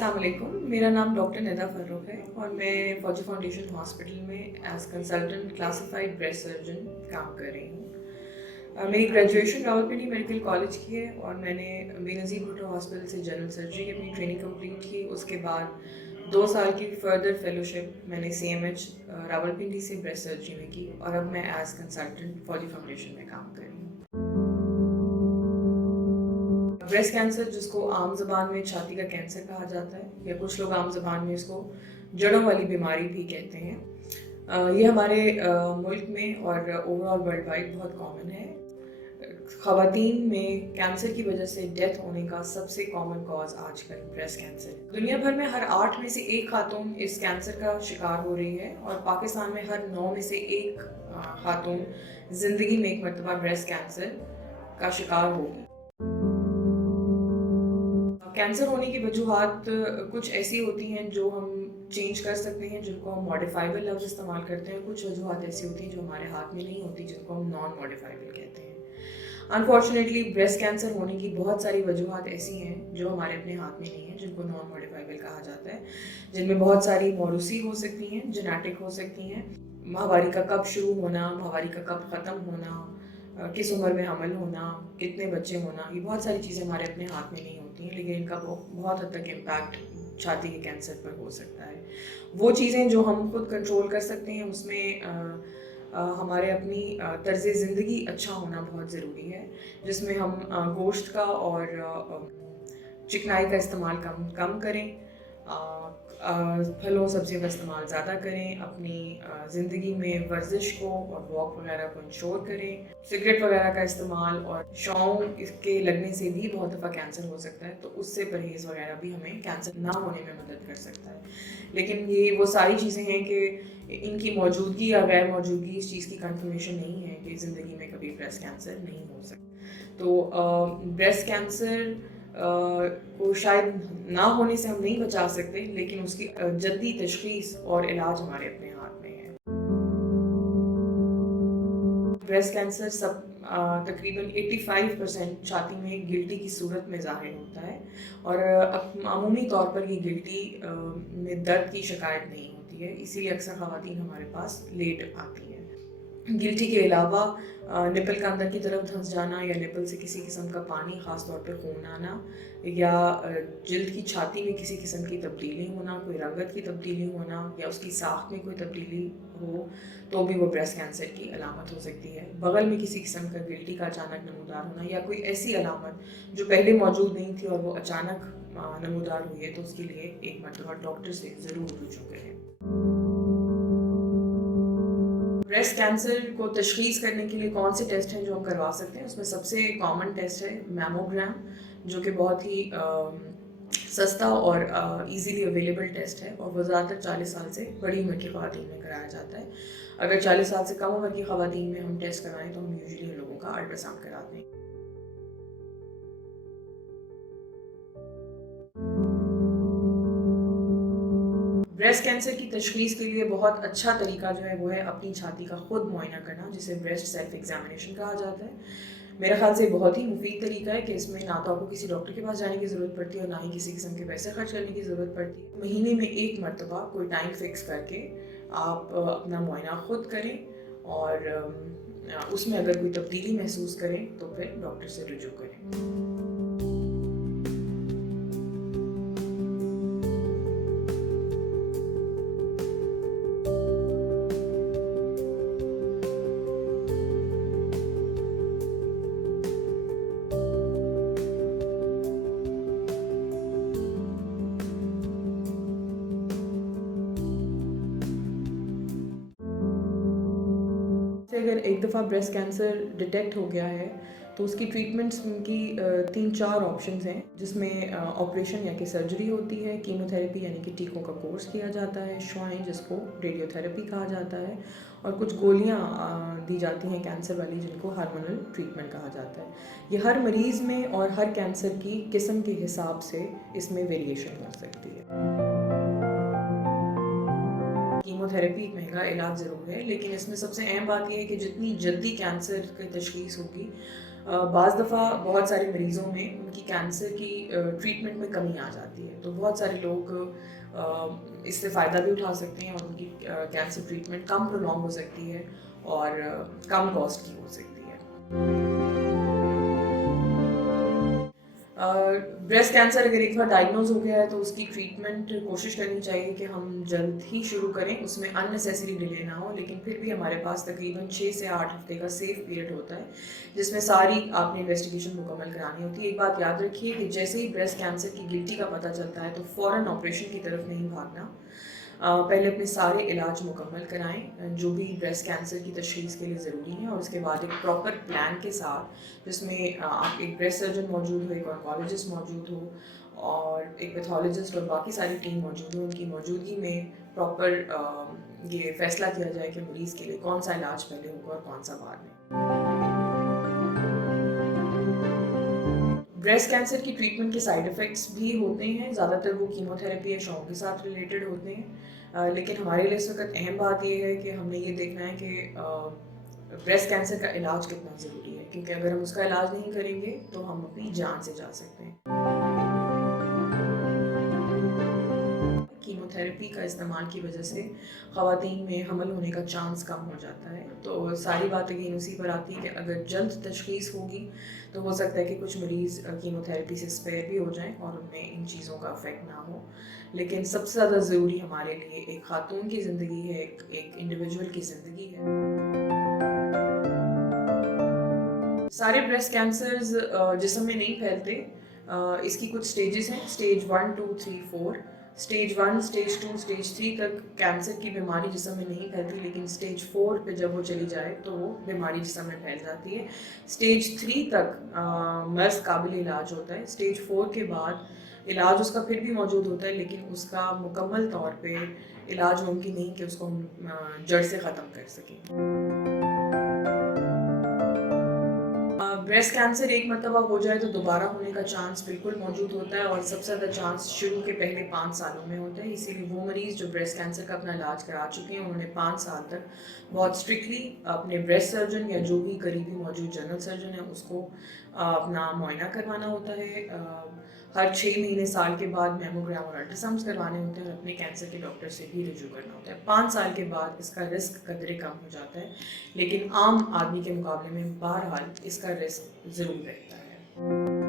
अस्सलाम वालेकुम, मेरा नाम डॉक्टर निदा फ़र्रुख है और मैं फौजी फाउंडेशन हॉस्पिटल में as consultant classified breast surgeon काम कर रही हूँ। मेरी ग्रेजुएशन रावलपिंडी मेडिकल कॉलेज की है और मैंने बेनज़ीर भुट्टो हॉस्पिटल से जनरल सर्जरी की अपनी ट्रेनिंग कंप्लीट की। उसके बाद 2 साल की फर्दर फेलोशिप मैंने CMH रावलपिंडी से ब्रेस्ट सर्जरी में की और अब मैं एज़ कंसल्टेंट फौजी फाउंडेशन में काम कर रही हूँ। ब्रेस्ट कैंसर, जिसको आम ज़बान में छाती का कैंसर कहा जाता है या कुछ लोग आम ज़बान में इसको जड़ों वाली बीमारी भी कहते हैं, ये हमारे मुल्क में और ओवरऑल वर्ल्ड वाइड बहुत कॉमन है। ख़वातीन में कैंसर की वजह से डेथ होने का सबसे कॉमन कॉज आजकल ब्रेस्ट कैंसर है। दुनिया भर में हर 8 में से 1 खातून इस कैंसर का शिकार हो रही है और पाकिस्तान में हर 9 में से 1 खातून ज़िंदगी में एक मरतबा ब्रेस्ट कैंसर का शिकार होगी। कैंसर होने की वजूहात कुछ ऐसी होती हैं जो हम चेंज कर सकते हैं, जिनको हम मॉडिफाइबल लफ्ज़ इस्तेमाल करते हैं। कुछ वजूहात ऐसी होती हैं जो हमारे हाथ में नहीं होती, जिनको हम नॉन मॉडिफाइबल कहते हैं। अनफॉर्चुनेटली ब्रेस्ट कैंसर होने की बहुत सारी वजूहात ऐसी हैं जो हमारे अपने हाथ में नहीं है, जिनको नॉन मॉडिफाइबल कहा जाता है, जिनमें बहुत सारी मौरूसी हो सकती हैं, जेनेटिक हो सकती हैं, माहवारी का कब शुरू होना, माहवारी का कब ख़त्म होना, किस उम्र में हमल होना, कितने बच्चे होना, ये बहुत सारी चीज़ें हमारे अपने हाथ में नहीं होती हैं, लेकिन इनका बहुत हद तक इम्पैक्ट छाती के कैंसर पर हो सकता है। वो चीज़ें जो हम खुद कंट्रोल कर सकते हैं, उसमें हमारे अपनी तर्ज़ ज़िंदगी अच्छा होना बहुत ज़रूरी है, जिसमें हम गोश्त का और चिकनाई का इस्तेमाल कम करें, फलों सब्जियों का इस्तेमाल ज़्यादा करें, अपनी ज़िंदगी में वर्जिश को और वॉक वगैरह को इंश्योर करें। सिगरेट वगैरह का इस्तेमाल और शौक इसके लगने से भी बहुत दफ़ा कैंसर हो सकता है, तो उससे परहेज़ वगैरह भी हमें कैंसर ना होने में मदद कर सकता है। लेकिन ये वो सारी चीज़ें हैं कि इनकी मौजूदगी या गैर मौजूदगी इस चीज़ की कंफर्मेशन नहीं है कि ज़िंदगी में कभी ब्रेस्ट कैंसर नहीं हो सकता। तो ब्रेस्ट कैंसर को शायद ना होने से हम नहीं बचा सकते, लेकिन उसकी जल्दी तशख़ीस और इलाज हमारे अपने हाथ में है। ब्रेस्ट कैंसर तकरीबन 85% छाती में गिल्टी की सूरत में ज़ाहिर होता है और अमूमी तौर पर ये गिल्टी में दर्द की शिकायत नहीं होती है, इसीलिए अक्सर ख़वातीन हमारे पास लेट आती हैं। गिल्टी के अलावा निपल का अंदर की तरफ धंस जाना या निपल से किसी किस्म का पानी, ख़ास तौर पे खून आना, या जिल्द की छाती में किसी किस्म की तब्दीली होना, कोई रंगत की तब्दीली होना या उसकी साख में कोई तब्दीली हो, तो भी वो ब्रेस्ट कैंसर की अलामत हो सकती है। बगल में किसी किस्म का गिल्टी का अचानक नमूदार होना या कोई ऐसी अलामत जो पहले मौजूद नहीं थी और वो अचानक नमूदार हुई है, तो उसके लिए एक मरतबा डॉक्टर से ज़रूर रुजू करें। ब्रेस्ट कैंसर को तशख़ीस करने के लिए कौन से टेस्ट हैं जो हम करवा सकते हैं, उसमें सबसे कॉमन टेस्ट है मैमोग्राम, जो कि बहुत ही सस्ता और इजीली अवेलेबल टेस्ट है और वो ज़्यादातर 40 साल से बड़ी उम्र की ख़वातीन में कराया जाता है। अगर 40 साल से कम उम्र की ख़वातीन में हम टेस्ट करवाएं तो हम यूजुअली लोगों का अल्ट्रासाउंड कराते हैं। ब्रेस्ट कैंसर की तशख़ीस के लिए बहुत अच्छा तरीका जो है वो है अपनी छाती का खुद मुआयना करना, जिसे ब्रेस्ट सेल्फ एग्जामिनेशन कहा जाता है। मेरे ख्याल से बहुत ही मुफीद तरीका है कि इसमें ना तो आपको किसी डॉक्टर के पास जाने की ज़रूरत पड़ती है और ना ही किसी किस्म के पैसे खर्च करने की ज़रूरत पड़ती है। महीने में एक मरतबा कोई टाइम फिक्स करके आप अपना मुआयना खुद करें और उसमें अगर कोई तब्दीली महसूस करें तो फिर डॉक्टर से रुजू करें। अगर एक दफ़ा ब्रेस्ट कैंसर डिटेक्ट हो गया है तो उसकी ट्रीटमेंट्स की 3-4 ऑप्शंस हैं, जिसमें ऑपरेशन या कि सर्जरी होती है, कीमोथेरेपी यानी कि टीकों का कोर्स किया जाता है, शुआएं जिसको रेडियोथेरेपी कहा जाता है, और कुछ गोलियां दी जाती हैं कैंसर वाली, जिनको हार्मोनल ट्रीटमेंट कहा जाता है। ये हर मरीज़ में और हर कैंसर की किस्म के हिसाब से इसमें वेरिएशन हो सकती है। कीमोथेरेपी एक महंगा इलाज ज़रूर है, लेकिन इसमें सबसे अहम बात यह है कि जितनी जल्दी कैंसर की तशख़ीस होगी بعض دفعہ بہت سارے مریضوں میں ان کی کینسر کی ٹریٹمنٹ میں کمی آ جاتی ہے، تو بہت سارے لوگ اس سے فائدہ بھی اٹھا سکتے ہیں اور ان کی کینسر ٹریٹمنٹ کم پرولونگ ہو سکتی ہے اور کم کاسٹ کی ہو سکتی ہے۔ بریسٹ کینسر اگر ایک بار ڈائگنوز ہو گیا ہے تو اس کی ٹریٹمنٹ کوشش کرنی چاہیے کہ ہم جلد ہی شروع کریں، اس میں ان نیسیسری ڈیلے نہ ہو، لیکن پھر بھی ہمارے پاس تقریباً 6 سے 8 ہفتے کا سیف پیریڈ ہوتا ہے جس میں ساری آپ نے انویسٹیگیشن مکمل کرانی ہوتی ہے۔ ایک بات یاد رکھیے کہ جیسے ہی بریسٹ کینسر کی گلٹی کا پتہ چلتا ہے تو فوراً آپریشن کی طرف نہیں بھاگنا، پہلے اپنے سارے علاج مکمل کرائیں جو بھی بریسٹ کینسر کی تشخیص کے لیے ضروری ہیں، اور اس کے بعد ایک پراپر پلان کے ساتھ جس میں آپ ایک بریسٹ سرجن موجود ہو، ایک آنکالوجسٹ موجود ہو اور ایک پیتھولوجسٹ اور باقی ساری ٹیم موجود ہو، ان کی موجودگی میں پراپر یہ فیصلہ کیا جائے کہ مریض کے لیے کون سا علاج پہلے ہوگا اور کون سا بعد میں۔ بریسٹ کینسر کی ٹریٹمنٹ کے سائیڈ افیکٹس بھی ہوتے ہیں، زیادہ تر وہ کیمو تھراپی یا شوک کے ساتھ ریلیٹڈ ہوتے ہیں، لیکن ہمارے لیے اس وقت اہم بات یہ ہے کہ ہم نے یہ دیکھنا ہے کہ بریسٹ کینسر کا علاج کتنا ضروری ہے، کیونکہ اگر ہم اس کا علاج نہیں کریں گے تو ہم اپنی جان سے جا سکتے ہیں۔ کیمو تھراپی کا استعمال کی وجہ سے خواتین میں حمل ہونے کا چانس کم ہو جاتا ہے، تو ساری بات اگین اسی پر آتی ہے کہ اگر جلد تشخیص ہوگی تو ہو سکتا ہے کہ کچھ مریض کیمو تھراپی سے اسپیئر بھی ہو جائیں اور ان میں ان چیزوں کا افیکٹ نہ ہو، لیکن سب سے زیادہ ضروری ہمارے لیے ایک خاتون کی زندگی ہے، ایک انڈیویجول کی زندگی ہے۔ سارے بریسٹ کینسرز جسم میں نہیں پھیلتے، اس کی کچھ سٹیجز ہیں، سٹیج 1 2 3 4۔ سٹیج 1 سٹیج 2 سٹیج 3 تک کینسر کی بیماری جسم میں نہیں پھیلتی، لیکن سٹیج 4 پہ جب وہ چلی جائے تو وہ بیماری جسم میں پھیل جاتی ہے۔ سٹیج 3 تک مرض قابل علاج ہوتا ہے، سٹیج 4 کے بعد علاج اس کا پھر بھی موجود ہوتا ہے، لیکن اس کا مکمل طور پہ علاج ممکن نہیں کہ اس کو ہم جڑ سے ختم کر سکیں۔ بریسٹ کینسر ایک مرتبہ ہو جائے تو دوبارہ ہونے کا چانس بالکل موجود ہوتا ہے، اور سب سے زیادہ چانس شروع کے پہلے 5 سالوں میں ہوتا ہے، اسی لیے وہ مریض جو بریسٹ کینسر کا اپنا علاج کرا چکے ہیں انہوں نے 5 سال تک بہت اسٹرکٹلی اپنے بریسٹ سرجن یا جو بھی قریبی موجود جنرل سرجن ہے اس کو اپنا معائنہ کروانا ہوتا ہے، ہر 6 مہینے سال کے بعد میموگرام اور الٹراساؤنڈ کروانے ہوتے ہیں، اور اپنے کینسر کے ڈاکٹر سے بھی رجوع کرنا ہوتا ہے۔ 5 سال کے بعد اس کا رسک قدرے کم ہو جاتا ہے، لیکن عام آدمی کے مقابلے میں بہرحال اس کا رسک ضرور رہتا ہے۔